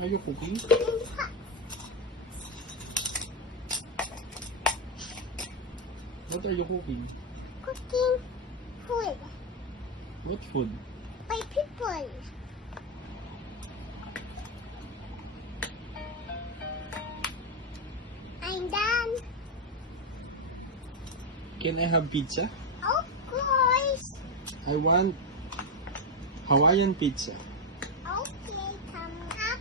Are you cooking? What are you cooking? Cooking food What food? by people. I'm done. Can I have pizza? Of course. I want Hawaiian pizza. Okay, come up.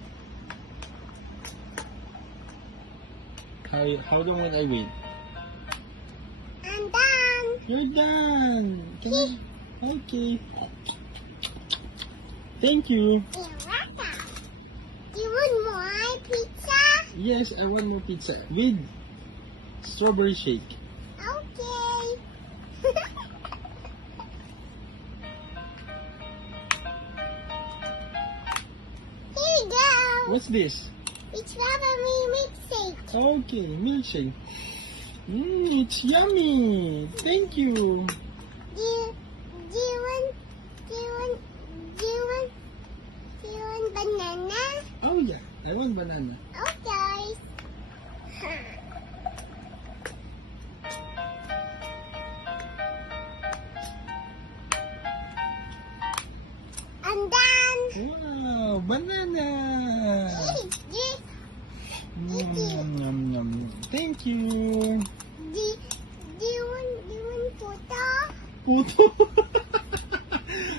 How long will I wait? I'm done. You're done. Can I? Okay. Thank you. You're welcome. Do you want more pizza? Yes, I want more pizza with strawberry shake. Okay. Here we go. What's this? It's strawberry milkshake. Okay, milkshake. It's yummy. Thank you. Do you want banana? Oh yeah, I want banana. Okay. I'm done. Wow, banana. Yes. Yum, yum, yum. Thank you. Do you want puto? Puto.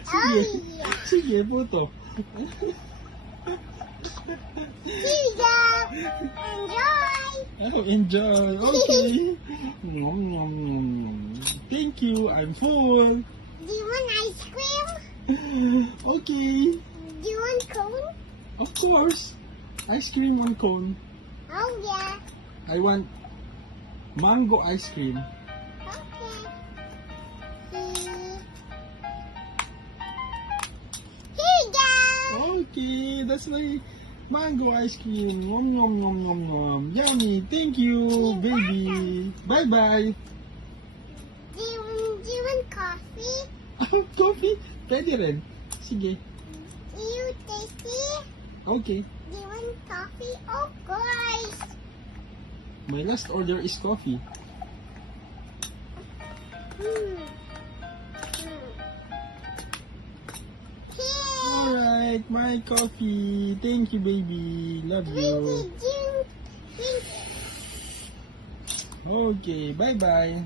Oh Sige. yeah. Sige, puto. Here we go. Enjoy. Oh, enjoy. Okay. Nom, nom, nom, nom. Thank you. I'm full. Do you want ice cream? Okay. Do you want cone? Of course. Ice cream on cone. Oh yeah. I want mango ice cream. Okay. Here we go. Okay, that's my mango ice cream. Nom nom nom nom nom. Yummy. Thank you, baby. Bye bye. Do you want coffee? Coffee? Pwede rin. Sige. Do you tasty? Okay. Do you want coffee? Of course. My last order is coffee. Hmm. Here. Alright, my coffee. Thank you, baby. Love you. Drink. Okay, bye bye.